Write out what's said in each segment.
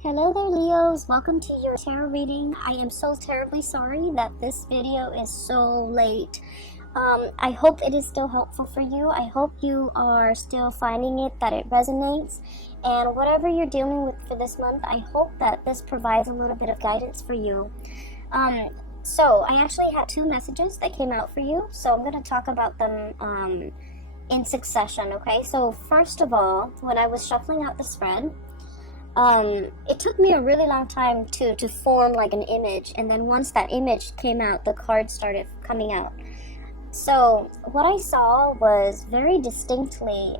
Hello there, Leos. Welcome to your tarot reading. I am so terribly sorry that this video is so late. I hope it is still helpful for you. I hope you are still finding it, that it resonates. And whatever you're dealing with for this month, I hope that this provides a little bit of guidance for you. So I actually had two messages that came out for you. So I'm going to talk about them in succession, okay? So first of all, when I was shuffling out the spread, it took me a really long time to form like an image, and then once that image came out, the cards started coming out. So what I saw was very distinctly,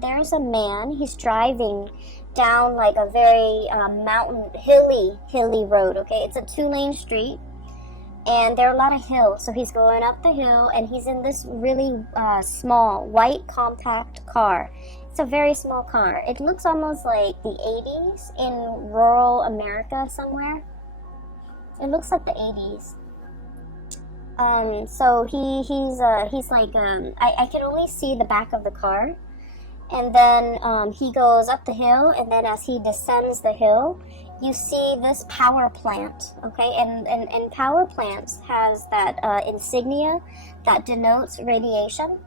there's a man, he's driving down like a very mountain, hilly road, okay? It's a 2-lane street, and there are a lot of hills, so he's going up the hill, and he's in this really small, white, compact car. It's a very small car. It looks almost like the 80s in rural America somewhere. It looks like the 80s. So he's like, I can only see the back of the car. And then he goes up the hill, and then as he descends the hill, you see this power plant, okay? And power plants has that insignia that denotes radiation.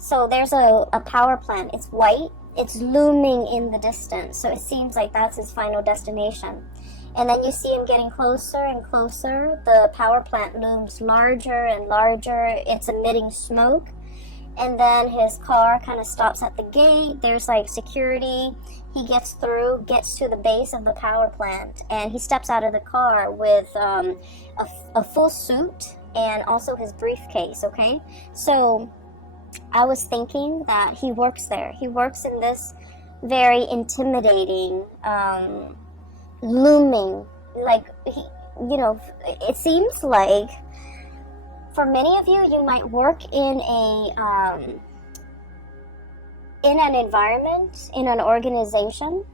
So there's a power plant. It's white. It's looming in the distance. So it seems like that's his final destination. And then you see him getting closer and closer. The power plant looms larger and larger. It's emitting smoke. And then his car kind of stops at the gate. There's like security. He gets through, gets to the base of the power plant, and he steps out of the car with a full suit and also his briefcase, okay? So I was thinking that he works there. He works in this very intimidating, looming, like, it seems like for many of you, you might work in an environment, in an organization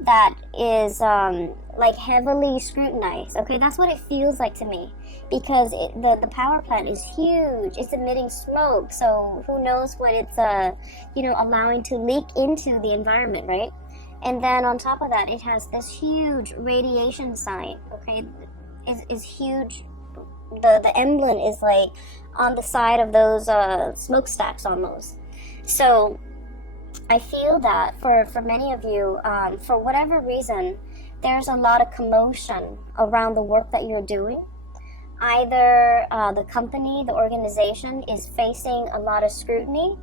that is like heavily scrutinized. Okay, that's what it feels like to me, because the power plant is huge. It's emitting smoke, so who knows what it's allowing to leak into the environment, right? And then on top of that, it has this huge radiation sign. Okay, is huge. The emblem is like on the side of those smokestacks almost. So I feel that for many of you, for whatever reason, there's a lot of commotion around the work that you're doing. Either the company, the organization is facing a lot of scrutiny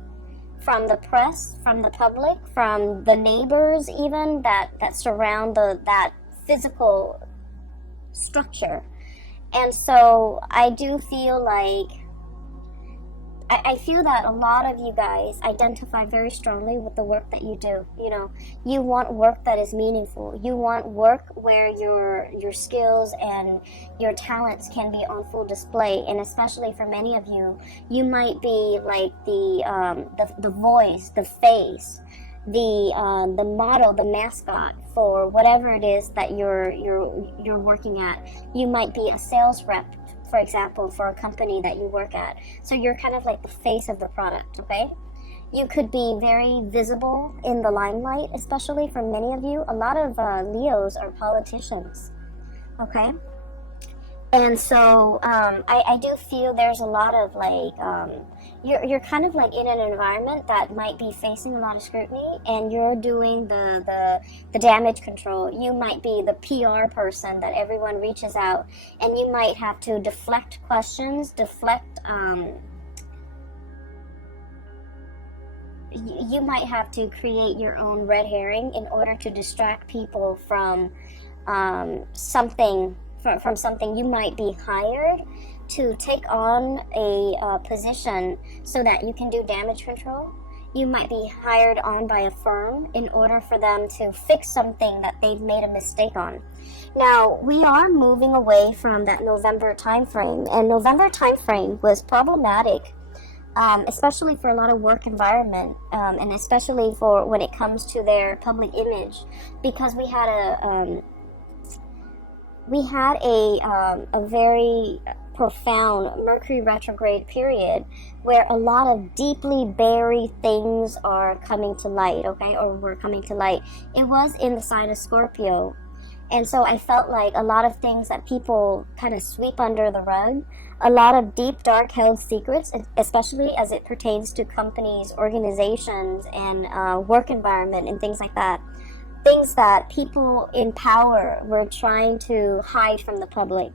from the press, from the public, from the neighbors even that surround that physical structure. And so I do feel like, I feel that a lot of you guys identify very strongly with the work that you do. You want work that is meaningful. You want work where your skills and your talents can be on full display. And especially for many of you, you might be like the voice, the face, the model, the mascot for whatever it is that you're working at. You might be a sales rep, for example, for a company that you work at. So you're kind of like the face of the product, okay? You could be very visible in the limelight, especially for many of you. A lot of Leos are politicians, okay? And so I do feel there's a lot of like, you're kind of like in an environment that might be facing a lot of scrutiny, and you're doing the damage control. You might be the PR person that everyone reaches out, and you might have to deflect questions, you might have to create your own red herring in order to distract people from something. From something. You might be hired to take on a position so that you can do damage control. You might be hired on by a firm in order for them to fix something that they've made a mistake on. Now, we are moving away from that November time frame, and November time frame was problematic, especially for a lot of work environment, and especially for when it comes to their public image, because we had a very profound Mercury retrograde period where a lot of deeply buried things are coming to light, okay, or were coming to light. It was in the sign of Scorpio, And so I felt like a lot of things that people kind of sweep under the rug, a lot of deep, dark held secrets, especially as it pertains to companies, organizations, and work environment and things like that. Things that people in power were trying to hide from the public,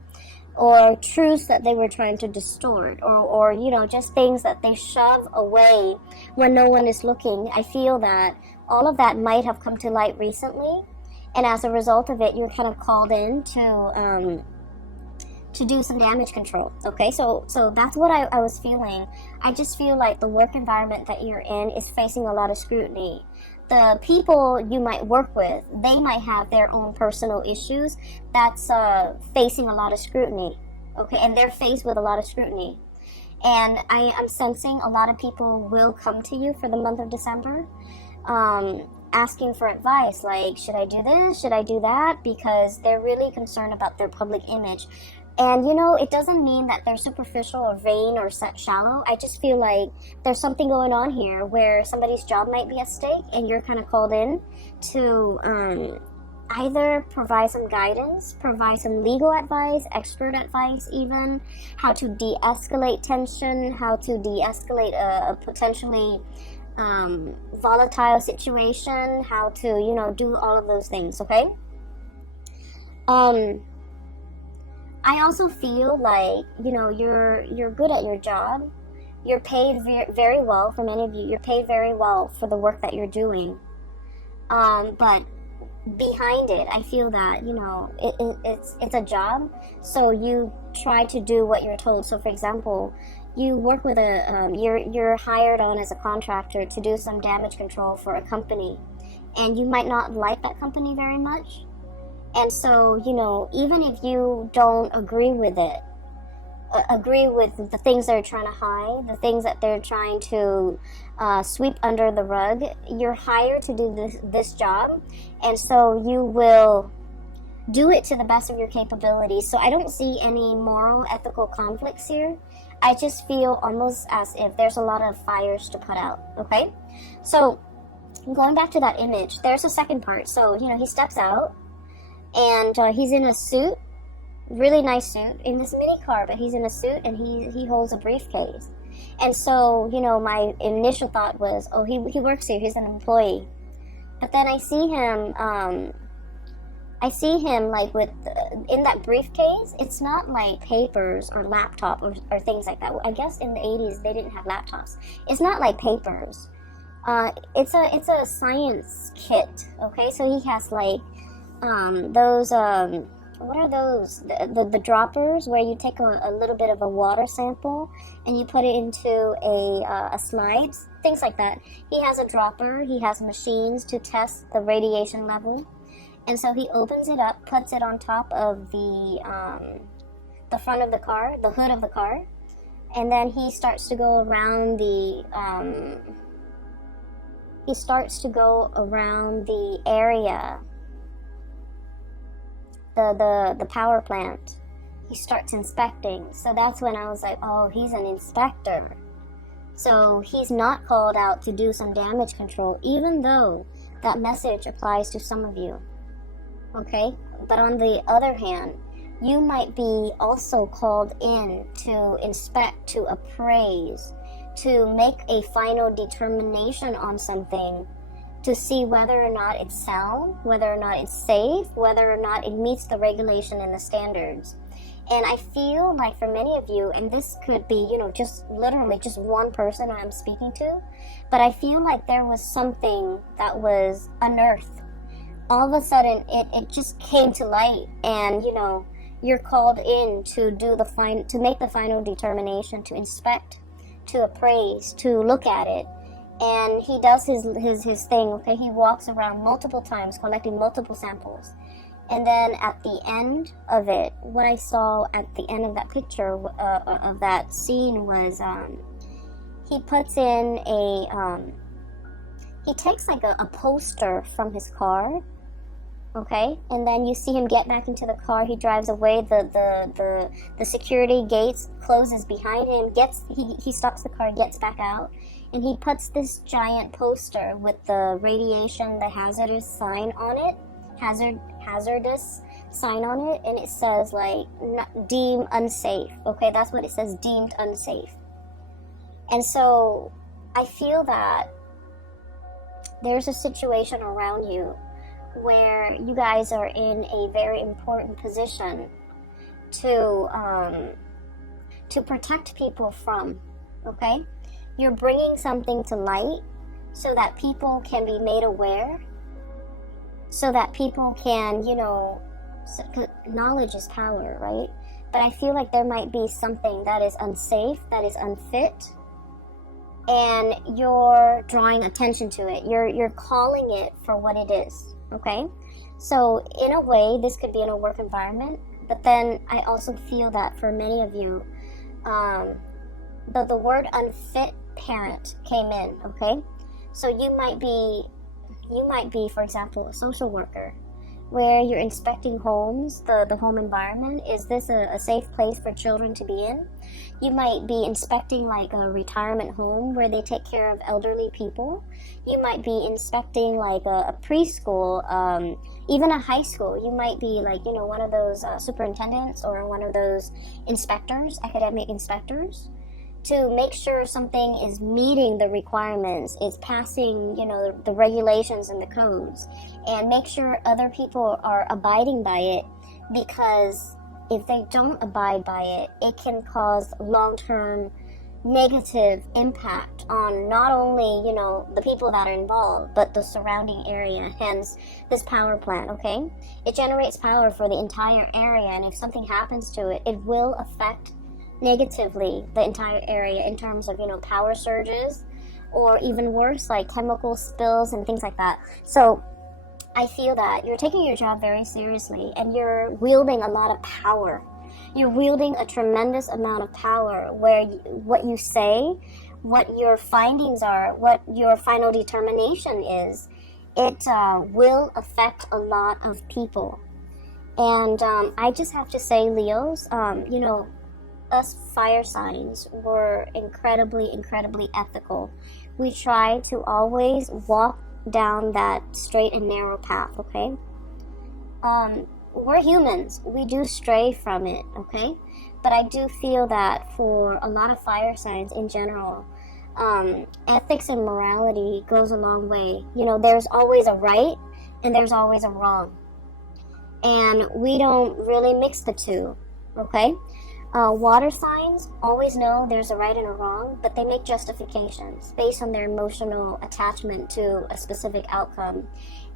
or truths that they were trying to distort, or you know, just things that they shove away when no one is looking. I feel that all of that might have come to light recently, and as a result of it, you're kind of called in to do some damage control. Okay, so that's what I was feeling. I just feel like the work environment that you're in is facing a lot of scrutiny. The people you might work with, they might have their own personal issues that's facing a lot of scrutiny. Okay, and they're faced with a lot of scrutiny. And I am sensing a lot of people will come to you for the month of December, asking for advice, like, should I do this? Should I do that? Because they're really concerned about their public image. And, you know, it doesn't mean that they're superficial or vain or shallow. I just feel like there's something going on here where somebody's job might be at stake, and you're kind of called in to either provide some guidance, provide some legal advice, expert advice even, how to de-escalate tension, how to de-escalate a potentially volatile situation, how to, you know, do all of those things, okay? I also feel like, you know, you're good at your job. You're paid very well. For many of you, you're paid very well for the work that you're doing. But behind it, I feel that, you know, it's a job. So you try to do what you're told. So, for example, you work with you're hired on as a contractor to do some damage control for a company, and you might not like that company very much. And so, you know, even if you don't agree with it, agree with the things they're trying to hide, the things that they're trying to sweep under the rug, you're hired to do this job. And so you will do it to the best of your capabilities. So I don't see any moral, ethical conflicts here. I just feel almost as if there's a lot of fires to put out, okay? So going back to that image, there's a second part. So, you know, he steps out, and he's in a suit, really nice suit, in this mini car, but he's in a suit, and he holds a briefcase. And so, you know, my initial thought was, oh, he works here, he's an employee. But then I see him like with, in that briefcase, it's not like papers or laptop or things like that. I guess in the 80s they didn't have laptops. It's not like papers. It's a science kit, okay? So he has like, those what are those, the droppers where you take a little bit of a water sample and you put it into a slide, things like that. He has a dropper, he has machines to test the radiation level, and so he opens it up, puts it on top of the front of the car, the hood of the car, and then he starts to go around the area, the power plant. He starts inspecting. So that's when I was like, oh, he's an inspector. So he's not called out to do some damage control, even though that message applies to some of you. Okay? But on the other hand, you might be also called in to inspect, to appraise, to make a final determination on something, to see whether or not it's sound, whether or not it's safe, whether or not it meets the regulation and the standards. And I feel like for many of you, and this could be, you know, just literally just one person I'm speaking to, but I feel like there was something that was unearthed. All of a sudden, it just came to light, and, you know, you're called in to do to make the final determination, to inspect, to appraise, to look at it. And he does his thing, okay? He walks around multiple times, collecting multiple samples. And then at the end of it, what I saw at the end of that picture, of that scene, was he puts in he takes like a poster from his car, okay? And then you see him get back into the car. He drives away. The security gates closes behind him. He stops the car, gets back out. And he puts this giant poster with the radiation, the hazardous sign on it, hazardous sign on it, and it says like deemed unsafe. Okay, that's what it says, deemed unsafe. And so I feel that there's a situation around you where you guys are in a very important position to protect people from. Okay, you're bringing something to light so that people can be made aware, so that people can, knowledge is power, right? But I feel like there might be something that is unsafe, that is unfit, and you're drawing attention to it. You're calling it for what it is, okay? So in a way, this could be in a work environment, but then I also feel that for many of you, the word unfit parent came in, okay? So you might be, for example, a social worker, where you're inspecting homes, the home environment. Is this a safe place for children to be in? You might be inspecting like a retirement home where they take care of elderly people. You might be inspecting like a preschool, even a high school. You might be like, one of those superintendents or one of those inspectors, academic inspectors, to make sure something is meeting the requirements, is passing, the regulations and the codes, and make sure other people are abiding by it, because if they don't abide by it, it can cause long-term negative impact on not only, the people that are involved, but the surrounding area, hence this power plant, okay? It generates power for the entire area, and if something happens to it, it will affect negatively the entire area in terms of, power surges, or even worse, like chemical spills and things like that. So I feel that you're taking your job very seriously, and you're wielding a lot of power. You're wielding a tremendous amount of power where what you say, what your findings are, what your final determination is, it will affect a lot of people. And I just have to say, Leos, us fire signs were incredibly ethical. We try to always walk down that straight and narrow path, okay? We're humans. We do stray from it, okay? But I do feel that for a lot of fire signs in general, ethics and morality goes a long way. There's always a right and there's always a wrong. And we don't really mix the two, okay? Water signs always know there's a right and a wrong, but they make justifications based on their emotional attachment to a specific outcome.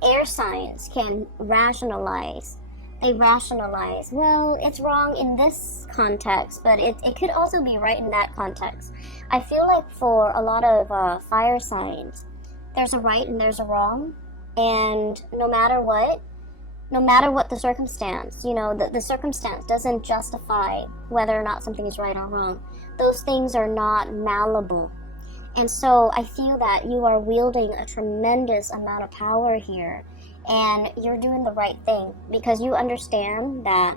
Air signs can rationalize. They rationalize, well, it's wrong in this context, but it could also be right in that context. I feel like for a lot of fire signs, there's a right and there's a wrong, and no matter what the circumstance, the circumstance doesn't justify whether or not something is right or wrong. Those things are not malleable. And so I feel that you are wielding a tremendous amount of power here, and you're doing the right thing, because you understand that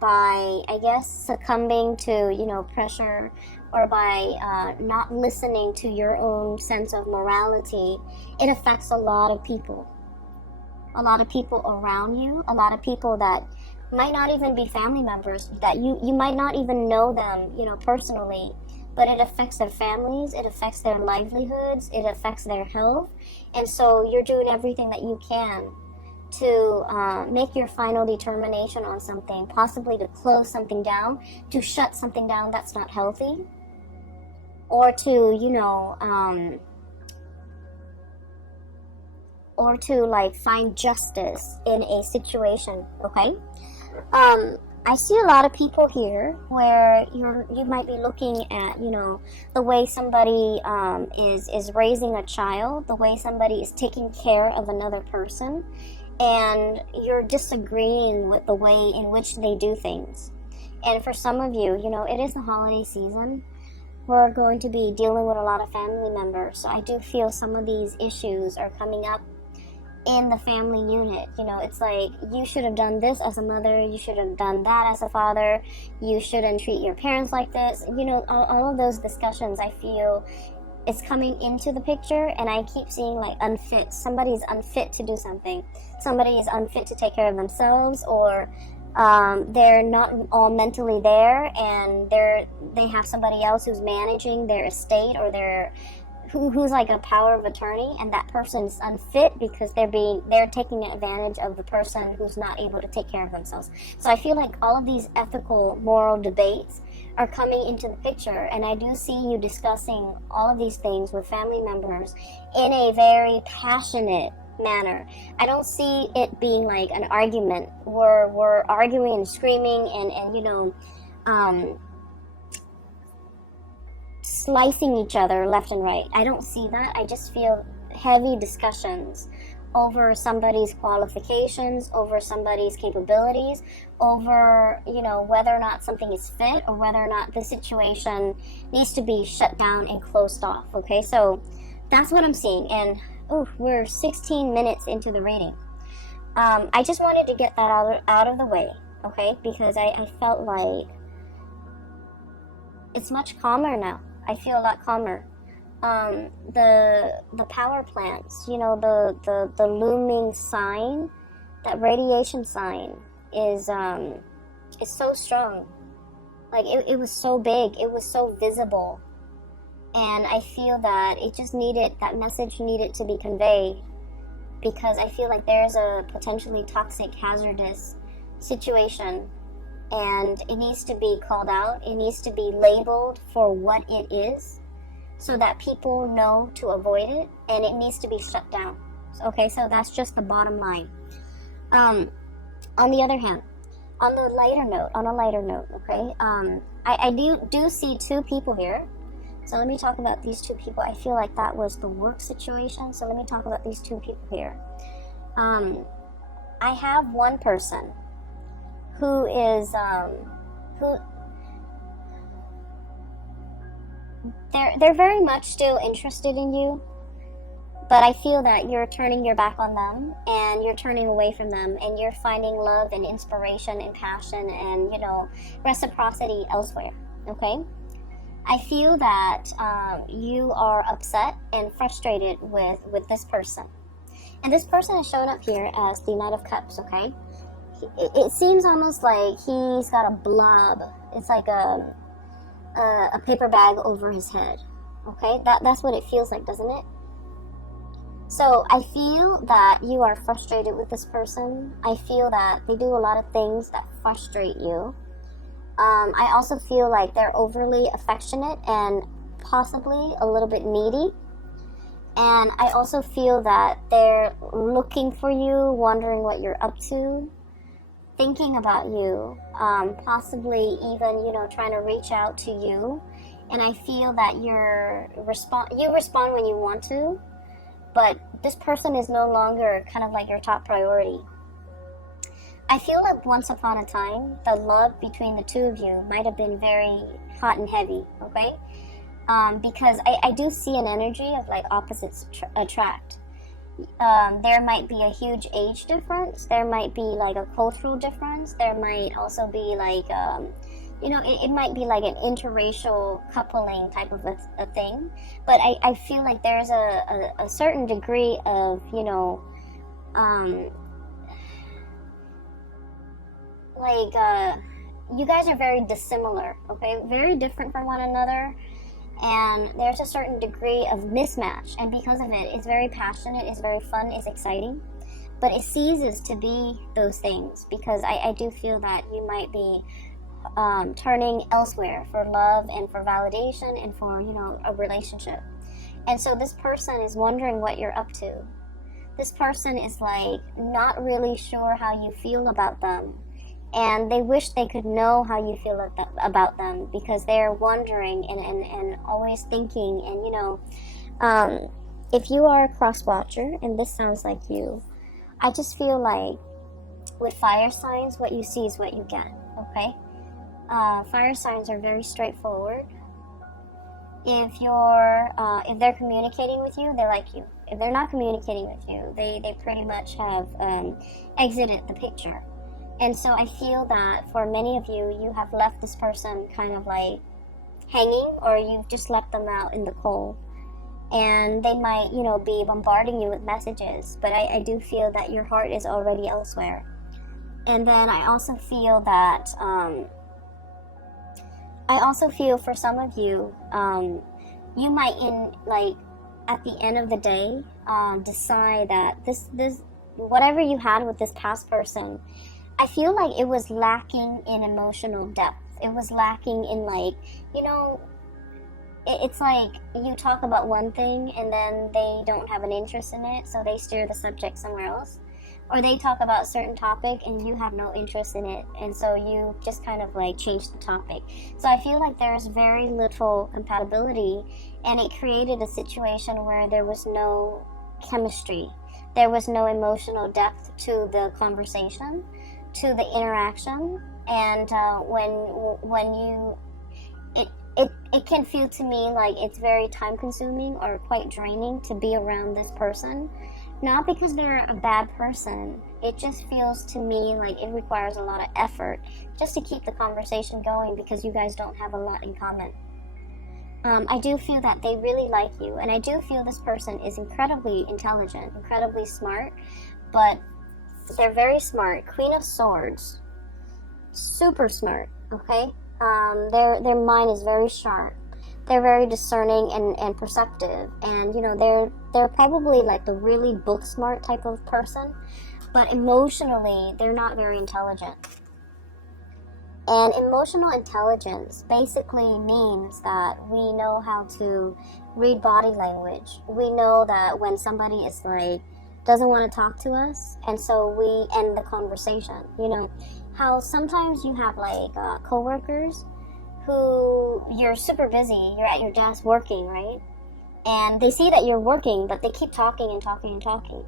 by, I guess, succumbing to, pressure, or by not listening to your own sense of morality, it affects a lot of people. A lot of people around you, a lot of people that might not even be family members, that you might not even know them, personally, but it affects their families, it affects their livelihoods, it affects their health. And so you're doing everything that you can to make your final determination on something, possibly to close something down, to shut something down that's not healthy, or to, find justice in a situation, okay? I see a lot of people here where you might be looking at, the way somebody is raising a child, the way somebody is taking care of another person, and you're disagreeing with the way in which they do things. And for some of you, it is the holiday season. We're going to be dealing with a lot of family members, so I do feel some of these issues are coming up in the family unit. It's like, you should have done this as a mother, you should have done that as a father, you shouldn't treat your parents like this. All of those discussions, I feel, is coming into the picture, and I keep seeing like unfit. Somebody's unfit to do something. Somebody is unfit to take care of themselves, or they're not all mentally there, and they have somebody else who's managing their estate, or who's like a power of attorney, and that person's unfit because they're taking advantage of the person who's not able to take care of themselves. So I feel like all of these ethical, moral debates are coming into the picture, and I do see you discussing all of these things with family members in a very passionate manner. I don't see it being like an argument where we're arguing and screaming and slicing each other left and right. I don't see that. I just feel heavy discussions over somebody's qualifications, over somebody's capabilities, over, whether or not something is fit, or whether or not the situation needs to be shut down and closed off. Okay, so that's what I'm seeing. And we're 16 minutes into the reading. I just wanted to get that out of the way, okay, because I felt like it's much calmer now. I feel a lot calmer. The power plants, the looming sign, that radiation sign is so strong. Like it was so big, it was so visible, and I feel that that message needed to be conveyed, because I feel like there's a potentially toxic, hazardous situation, and it needs to be called out. It needs to be labeled for what it is, so that people know to avoid it, and it needs to be shut down. Okay, so that's just the bottom line. On the other hand, on a lighter note, okay, I do see two people here. So let me talk about these two people. I feel like that was the work situation, so let me talk about these two people here. I have one person who is, they're very much still interested in you, but I feel that you're turning your back on them, and you're turning away from them, and you're finding love and inspiration and passion and, reciprocity elsewhere, okay? I feel that you are upset and frustrated with this person. And this person is shown up here as the Knight of Cups, okay? It seems almost like he's got a blob. It's like a paper bag over his head, okay? That's what it feels like, doesn't it? So I feel that you are frustrated with this person. I feel that they do a lot of things that frustrate you. I also feel like they're overly affectionate and possibly a little bit needy. And I also feel that they're looking for you, wondering what you're up to, thinking about you, possibly even, trying to reach out to you. And I feel that you respond when you want to, but this person is no longer kind of like your top priority. I feel like once upon a time, the love between the two of you might have been very hot and heavy, okay? Because I do see an energy of like opposites attract. There might be a huge age difference. There might be like a cultural difference. There might also be like, it might be like an interracial coupling type of a thing. But I feel like there's a certain degree of, you guys are very dissimilar, okay? Very different from one another. And there's a certain degree of mismatch, and because of it, it's very passionate, it's very fun, it's exciting, but it ceases to be those things, because I do feel that you might be turning elsewhere for love and for validation and for, a relationship. And so this person is wondering what you're up to. This person is like not really sure how you feel about them. And they wish they could know how you feel about them, because they're wondering and always thinking. And, if you are a cross watcher, and this sounds like you, I just feel like with fire signs, what you see is what you get, okay? Fire signs are very straightforward. If they're communicating with you, they like you. If they're not communicating with you, they pretty much have exited the picture. And so I feel that for many of you, you have left this person kind of like hanging, or you've just left them out in the cold. and they might, you know, be bombarding you with messages, but I do feel that your heart is already elsewhere. And then I also feel that, for some of you, you might, at the end of the day, decide that this whatever you had with this past person, I feel like it was lacking in emotional depth. It was lacking in, like, you know, it's like you talk about one thing and then they don't have an interest in it, so they steer the subject somewhere else. Or they talk about a certain topic and you have no interest in it, and so you just kind of like change the topic. So I feel like there's very little compatibility, and it created a situation where there was no chemistry. There was no emotional depth to the conversation, to the interaction, and when you, it can feel to me like it's very time consuming or quite draining to be around this person. Not because they're a bad person, it just feels to me like it requires a lot of effort just to keep the conversation going, because you guys don't have a lot in common. I do feel that they really like you, and I do feel this person is incredibly intelligent, incredibly smart, but they're very smart. Queen of Swords, super smart, okay? Their mind is very sharp. They're very discerning and perceptive, and, you know, they're probably like the really book smart type of person, but emotionally they're not very intelligent. And emotional intelligence basically means that we know how to read body language. We know that when somebody is like doesn't want to talk to us, and so we end the conversation. You know how sometimes you have like coworkers who you're super busy, you're at your desk working, right? And they see that you're working, but they keep talking and talking and talking.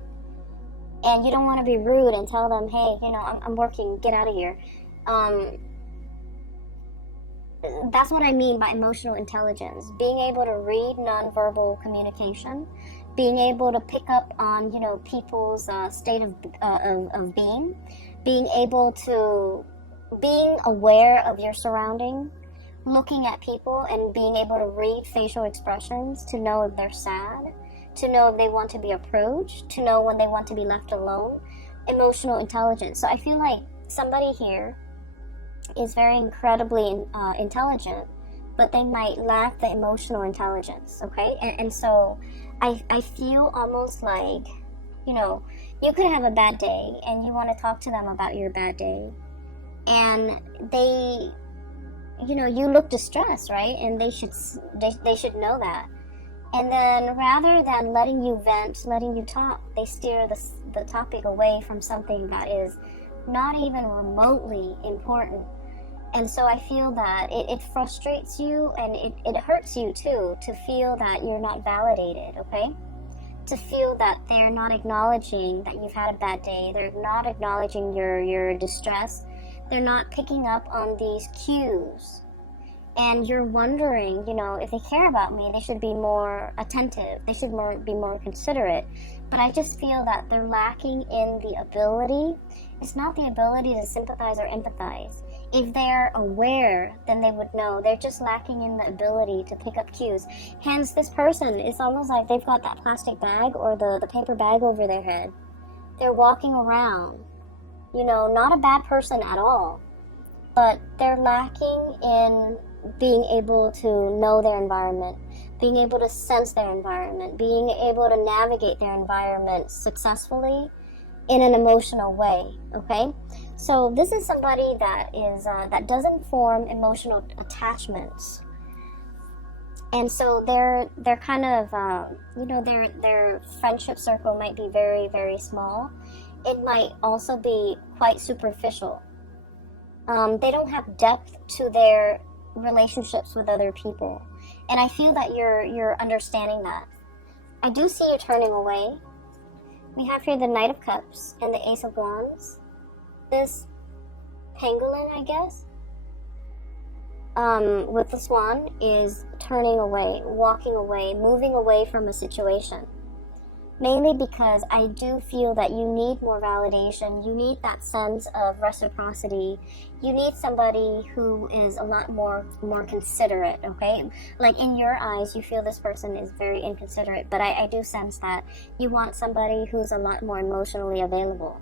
And you don't want to be rude and tell them, hey, you know, I'm working, get out of here. That's what I mean by emotional intelligence. Being able to read nonverbal communication, being able to pick up on, you know, people's state of being able to, being aware of your surrounding, looking at people and being able to read facial expressions to know if they're sad, to know if they want to be approached, to know when they want to be left alone. Emotional intelligence. So I feel like somebody here is very incredibly intelligent, but they might lack the emotional intelligence, okay? And so I feel almost like, you know, you could have a bad day and you want to talk to them about your bad day, and they, you know, you look distressed, right? And they should know that. And then rather than letting you vent, letting you talk, they steer the topic away from something that is not even remotely important. And so I feel that it frustrates you, and it hurts you too, to feel that you're not validated, okay? To feel that they're not acknowledging that you've had a bad day, they're not acknowledging your distress, they're not picking up on these cues. And you're wondering, you know, if they care about me, they should be more attentive, they should be more considerate. But I just feel that they're lacking in the ability. It's not the ability to sympathize or empathize. If they're aware, then they would know. They're just lacking in the ability to pick up cues. Hence, this person, it's almost like they've got that plastic bag or the paper bag over their head. They're walking around, you know, not a bad person at all, but they're lacking in being able to know their environment, being able to sense their environment, being able to navigate their environment successfully in an emotional way, okay? So this is somebody that is that doesn't form emotional attachments, and so they're kind of you know, their friendship circle might be very, very small. It might also be quite superficial. They don't have depth to their relationships with other people, and I feel that you're understanding that. I do see you turning away. We have here the Knight of Cups and the Ace of Wands. This pangolin, I guess, with the swan, is turning away, walking away, moving away from a situation. Mainly because I do feel that you need more validation. You need that sense of reciprocity. You need somebody who is a lot more considerate, okay? Like in your eyes, you feel this person is very inconsiderate, but I do sense that you want somebody who's a lot more emotionally available.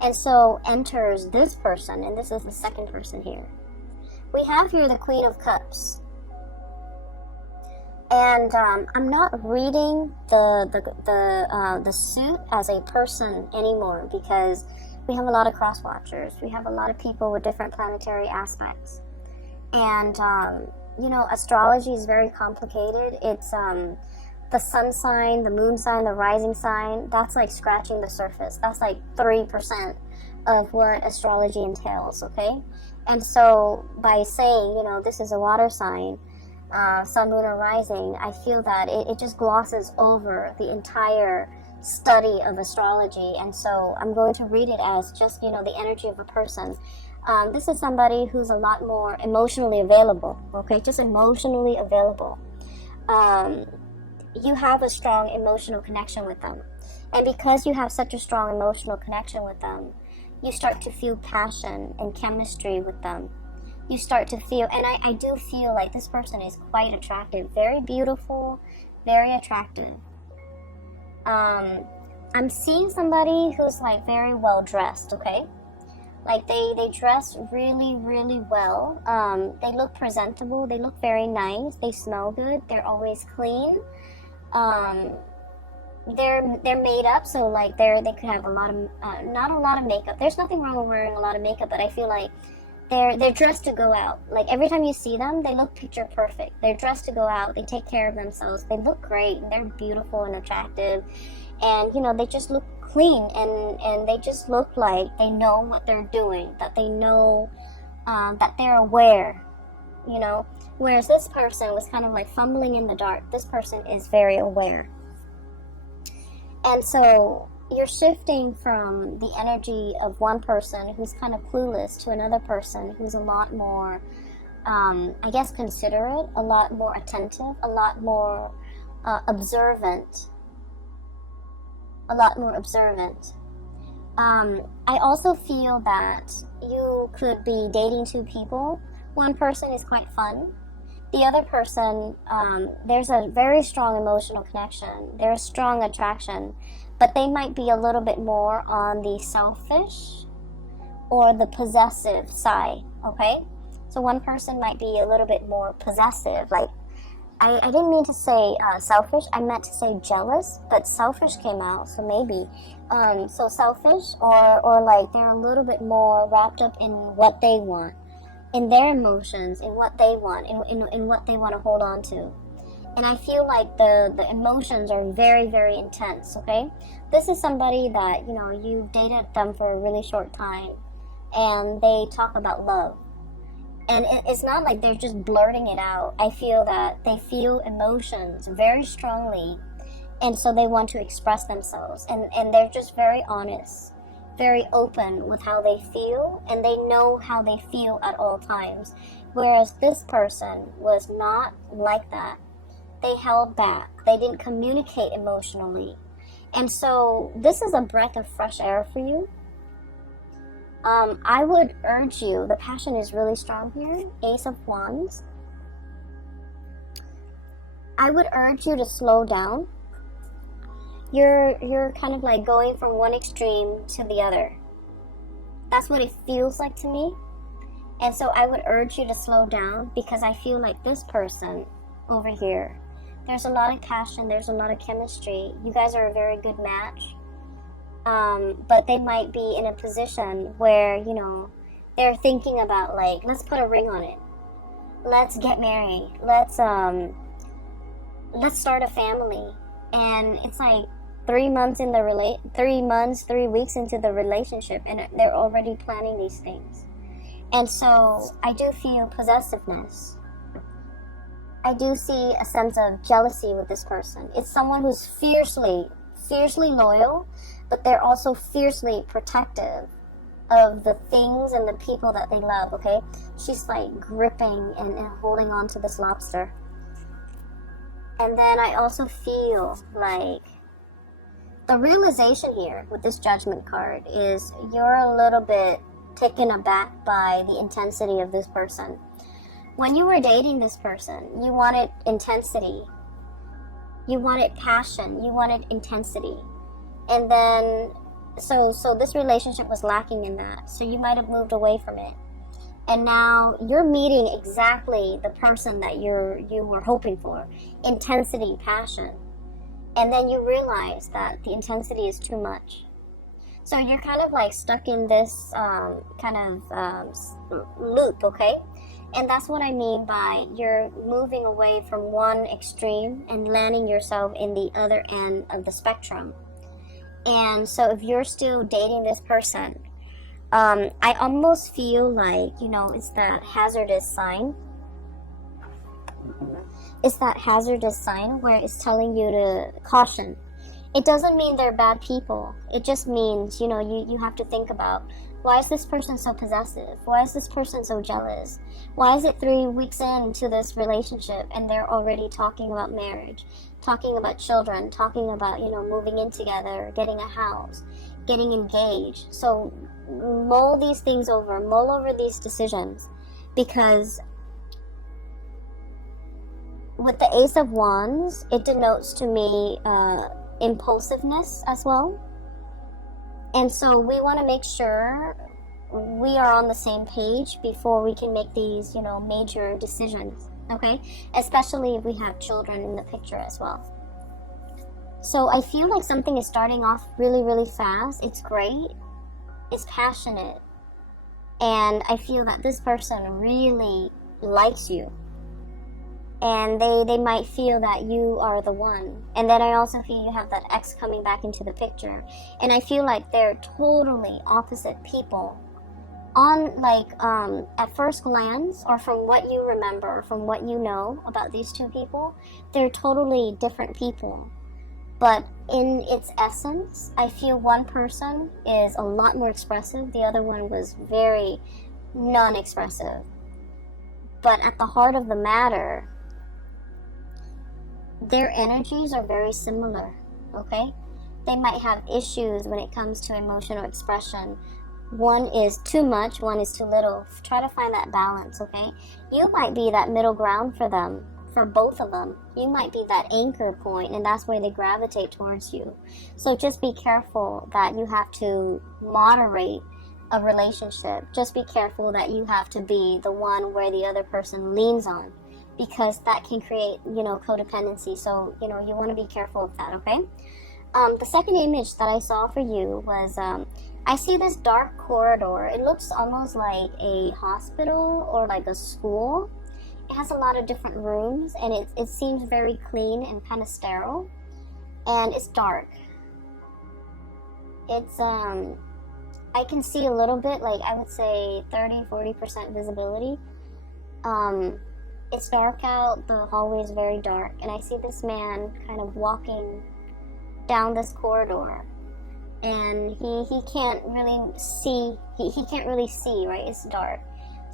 And so enters this person, and this is the second person here. We have here the Queen of Cups. And I'm not reading the suit as a person anymore, because we have a lot of cross watchers. We have a lot of people with different planetary aspects. And, you know, astrology is very complicated. It's the sun sign, the moon sign, the rising sign. That's like scratching the surface. That's like 3% of what astrology entails, okay? And so by saying, you know, this is a water sign, sun, moon, or rising, I feel that it just glosses over the entire study of astrology. And so I'm going to read it as just, you know, the energy of a person. This is somebody who's a lot more emotionally available, okay? Just emotionally available. You have a strong emotional connection with them. And because you have such a strong emotional connection with them, you start to feel passion and chemistry with them. You start to feel, and I do feel like this person is quite attractive, very beautiful, very attractive. I'm seeing somebody who's like very well dressed, okay? Like they dress really, really well. They look presentable, they look very nice, they smell good, they're always clean. They're made up, so like they could have a lot of not a lot of makeup. There's nothing wrong with wearing a lot of makeup, but I feel like they're dressed to go out. Like every time you see them, they look picture perfect. They're dressed to go out. They take care of themselves. They look great. They're beautiful and attractive, and you know they just look clean, and they just look like they know what they're doing. That they know that they're aware. You know, whereas this person was kind of like fumbling in the dark. This person is very aware, and so you're shifting from the energy of one person who's kind of clueless to another person who's a lot more, I guess, considerate, a lot more attentive, a lot more observant. I also feel that you could be dating two people. One person is quite fun. The other person, there's a very strong emotional connection. There's strong attraction. But they might be a little bit more on the selfish or the possessive side, okay? So one person might be a little bit more possessive. Like, I didn't mean to say selfish. I meant to say jealous, but selfish came out, so maybe. So selfish, or like they're a little bit more wrapped up in what they want, in their emotions, in what they want, in what they want to hold on to. And I feel like the emotions are very, very intense, okay? This is somebody that, you know, you've dated them for a really short time, and they talk about love. And it's not like they're just blurting it out. I feel that they feel emotions very strongly, and so they want to express themselves. And they're just very honest, very open with how they feel, and they know how they feel at all times. Whereas this person was not like that. They held back. They didn't communicate emotionally. And so this is a breath of fresh air for you. I would urge you, the passion is really strong here, Ace of Wands. I would urge you to slow down. You're kind of like going from one extreme to the other. That's what it feels like to me. And so I would urge you to slow down, because I feel like this person over here, there's a lot of passion, there's a lot of chemistry. You guys are a very good match. But they might be in a position where, you know, they're thinking about like, let's put a ring on it. Let's get married. Let's start a family. And it's like 3 months in the 3 weeks into the relationship, and they're already planning these things. And so I do feel possessiveness. I do see a sense of jealousy with this person. It's someone who's fiercely loyal, but they're also fiercely protective of the things and the people that they love, okay? She's like gripping and holding on to this lobster. And then I also feel like The realization here with this Judgment card is you're a little bit taken aback by the intensity of this person. When you were dating this person, you wanted intensity, you wanted passion, you wanted intensity, and then so this relationship was lacking in that, so you might have moved away from it, and now you're meeting exactly the person that you were hoping for, intensity, passion, and then you realize that the intensity is too much. So you're kind of like stuck in this loop, okay? And that's what I mean by you're moving away from one extreme and landing yourself in the other end of the spectrum. And so if you're still dating this person, I almost feel like, it's that hazardous sign. It's that hazardous sign where it's telling you to caution. It doesn't mean they're bad people. It just means, you have to think about, why is this person so possessive? Why is this person so jealous? Why is it 3 weeks into this relationship and they're already talking about marriage, talking about children, talking about, moving in together, getting a house, getting engaged? So mull these things over, mull over these decisions, because with the Ace of Wands, it denotes to me impulsiveness as well. And so we want to make sure we are on the same page before we can make these, major decisions, okay? Especially if we have children in the picture as well. So I feel like something is starting off really, really fast. It's great. It's passionate. And I feel that this person really likes you. And they might feel that you are the one. And then I also feel you have that ex coming back into the picture. And I feel like they're totally opposite people. At first glance, or from what you remember, from what you know about these two people, they're totally different people. But in its essence, I feel one person is a lot more expressive. The other one was very non-expressive. But at the heart of the matter, their energies are very similar, okay? They might have issues when it comes to emotional expression. One is too much, one is too little. Try to find that balance, okay? You might be that middle ground for them, for both of them. You might be that anchor point, and that's where they gravitate towards you. So just be careful that you have to moderate a relationship. Just be careful that you have to be the one where the other person leans on, because that can create, codependency. So, you want to be careful of that, okay? The second image that I saw for you was, I see this dark corridor. It looks almost like a hospital or like a school. It has a lot of different rooms, and it seems very clean and kind of sterile. And it's dark. It's, I can see a little bit, like I would say 30-40% visibility. It's dark out, the hallway is very dark, and I see this man kind of walking down this corridor, and he can't really see, he can't really see, right? It's dark.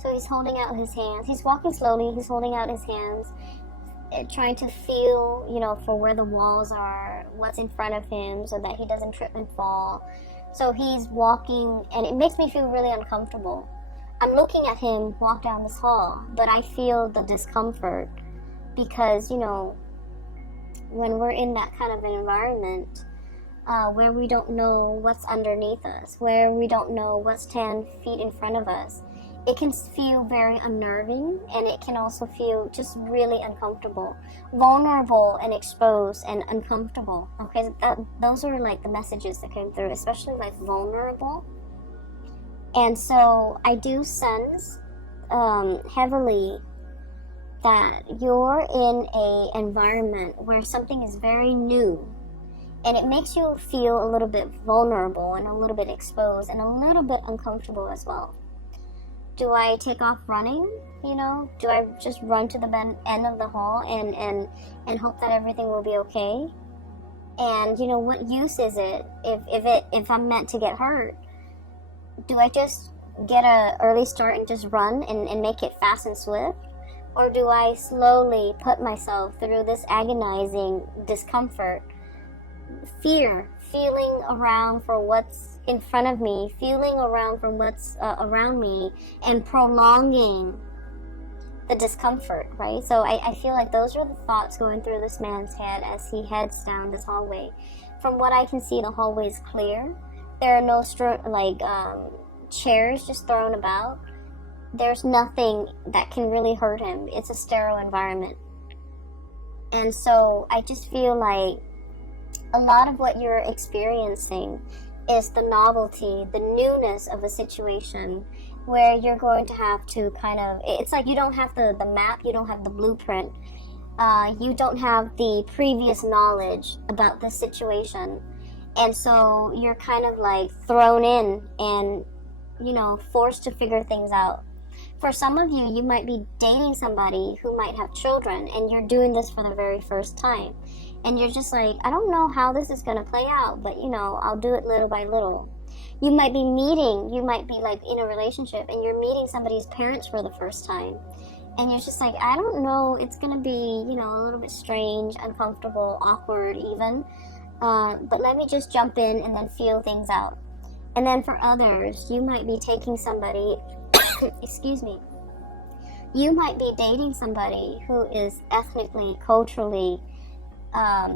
So he's holding out his hands. He's walking slowly, he's holding out his hands, trying to feel, for where the walls are, what's in front of him, so that he doesn't trip and fall. So he's walking, and it makes me feel really uncomfortable. I'm looking at him walk down this hall, but I feel the discomfort because, when we're in that kind of an environment where we don't know what's underneath us, where we don't know what's 10 feet in front of us, it can feel very unnerving, and it can also feel just really uncomfortable, vulnerable and exposed and uncomfortable. Okay, those are like the messages that came through, especially like vulnerable. And so I do sense heavily that you're in a environment where something is very new, and it makes you feel a little bit vulnerable and a little bit exposed and a little bit uncomfortable as well. Do I take off running? Do I just run to the end of the hall and hope that everything will be okay? And what use is it if I'm meant to get hurt? Do I just get an early start and just run and make it fast and swift? Or do I slowly put myself through this agonizing discomfort, fear feeling around for what's in front of me, feeling around for what's around me, and prolonging the discomfort, right? So I feel like those are the thoughts going through this man's head as he heads down this hallway. From what I can see, the hallway is clear. There are no chairs just thrown about. There's nothing that can really hurt him. It's a sterile environment. And so I just feel like a lot of what you're experiencing is the novelty, the newness of a situation where you're going to have to kind of, it's like you don't have the map, you don't have the blueprint, you don't have the previous knowledge about this situation. And so you're kind of like thrown in and, you know, forced to figure things out. For some of you, you might be dating somebody who might have children, and you're doing this for the very first time. And you're just like, I don't know how this is going to play out, but, you know, I'll do it little by little. You might be like in a relationship, and you're meeting somebody's parents for the first time. And you're just like, I don't know, it's going to be, you know, a little bit strange, uncomfortable, awkward even. But let me just jump in and then feel things out. And then for others, you might be taking somebody, excuse me, you might be dating somebody who is ethnically, culturally,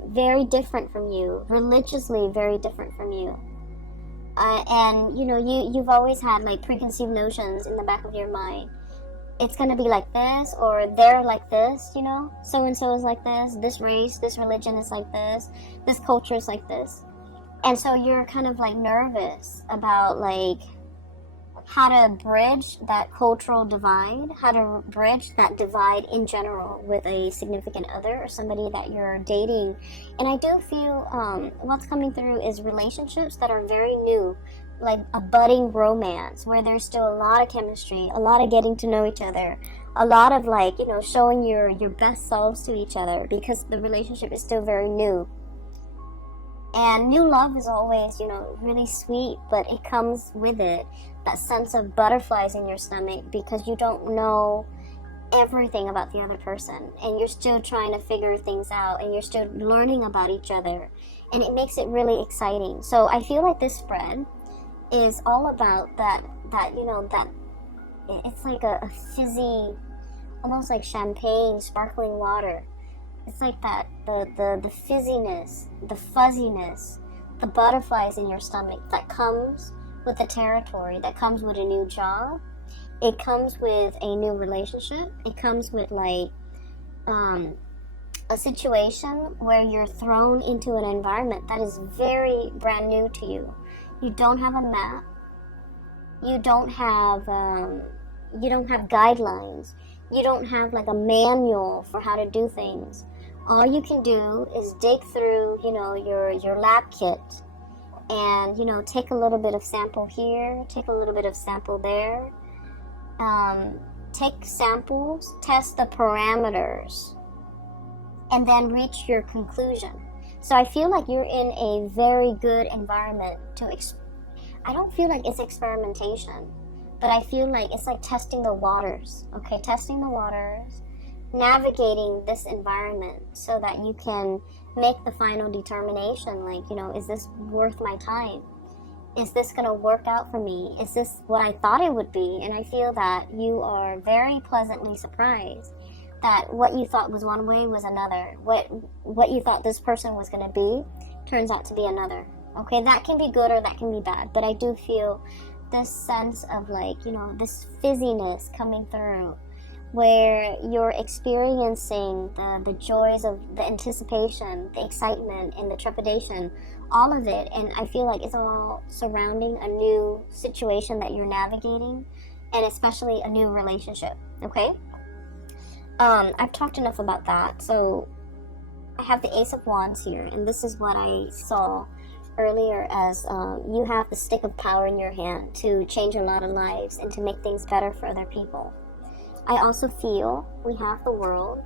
very different from you, religiously very different from you. And, you know, you've always had like preconceived notions in the back of your mind. It's going to be like this, or they're like this, you know, so-and-so is like this race, this religion is like this culture is like this. And so you're kind of like nervous about like how to bridge that cultural divide, how to bridge that divide in general with a significant other or somebody that you're dating. And I do feel what's coming through is relationships that are very new, like a budding romance where there's still a lot of chemistry, a lot of getting to know each other, a lot of like, you know, showing your best selves to each other because the relationship is still very new. And new love is always, you know, really sweet, but it comes with it that sense of butterflies in your stomach because you don't know everything about the other person and you're still trying to figure things out and you're still learning about each other, and it makes it really exciting. So I feel like this spread is all about that you know, that it's like a fizzy, almost like champagne, sparkling water. It's like that, the fizziness, the fuzziness, the butterflies in your stomach that comes with the territory, that comes with a new job. It comes with a new relationship. It comes with like a situation where you're thrown into an environment that is very brand new to you. You don't have a map. You don't have guidelines. You don't have like a manual for how to do things. All you can do is dig through, you know, your lab kit and, you know, take a little bit of sample here, take a little bit of sample there. Take samples, test the parameters, and then reach your conclusion. So I feel like you're in a very good environment I don't feel like it's experimentation, but I feel like it's like testing the waters, okay? Testing the waters, navigating this environment so that you can make the final determination, like, you know, is this worth my time? Is this going to work out for me? Is this what I thought it would be? And I feel that you are very pleasantly surprised that what you thought was one way was another. What you thought this person was going to be turns out to be another. Okay, that can be good or that can be bad, but I do feel this sense of like, you know, this fizziness coming through where you're experiencing the joys of the anticipation, the excitement, and the trepidation, all of it. And I feel like it's all surrounding a new situation that you're navigating, and especially a new relationship, okay? I've talked enough about that. So I have the Ace of Wands here, and this is what I saw earlier as you have the stick of power in your hand to change a lot of lives and to make things better for other people. I also feel we have the world.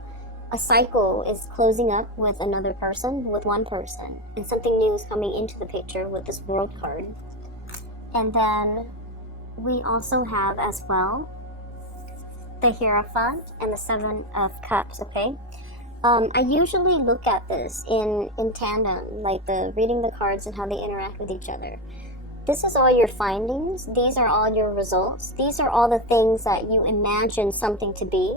A cycle is closing up with another person, with one person, and something new is coming into the picture with this world card. And then we also have as well the Hierophant and the Seven of Cups, okay? I usually look at this in tandem, like the reading the cards and how they interact with each other. This is all your findings. These are all your results. These are all the things that you imagine something to be.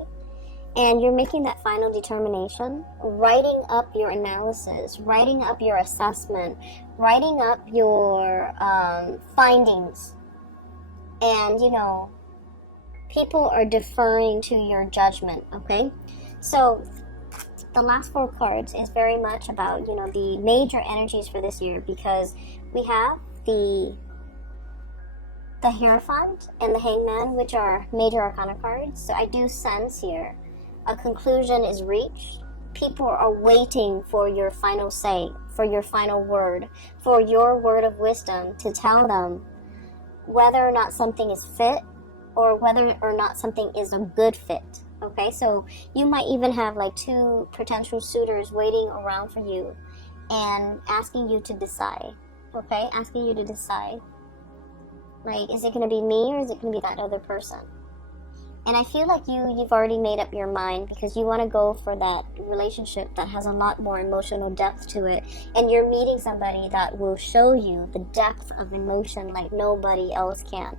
And you're making that final determination, writing up your analysis, writing up your assessment, writing up your findings. And, you know, people are deferring to your judgment, okay? So the last 4 cards is very much about, you know, the major energies for this year, because we have the Hierophant and the Hangman, which are major arcana cards. So I do sense here a conclusion is reached. People are waiting for your final say, for your final word, for your word of wisdom to tell them whether or not something is fit or whether or not something is a good fit. Okay, so you might even have like 2 potential suitors waiting around for you and asking you to decide. Okay, asking you to decide. Like, is it going to be me or is it going to be that other person? And I feel like you've already made up your mind, because you want to go for that relationship that has a lot more emotional depth to it. And you're meeting somebody that will show you the depth of emotion like nobody else can.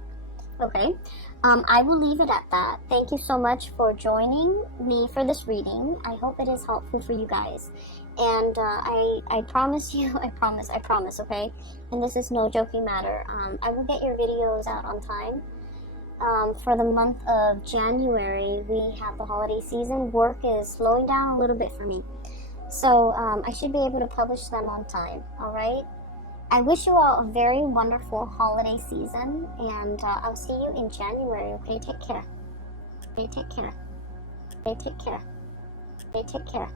Okay, I will leave it at that. Thank you so much for joining me for this reading. I hope it is helpful for you guys. And I promise you, I promise, okay? And this is no joking matter. I will get your videos out on time. For the month of January, we have the holiday season. Work is slowing down a little bit for me. So I should be able to publish them on time, all right? I wish you all a very wonderful holiday season, and I'll see you in January, okay? Take care. Okay, take care. Okay, take care. Okay, take care.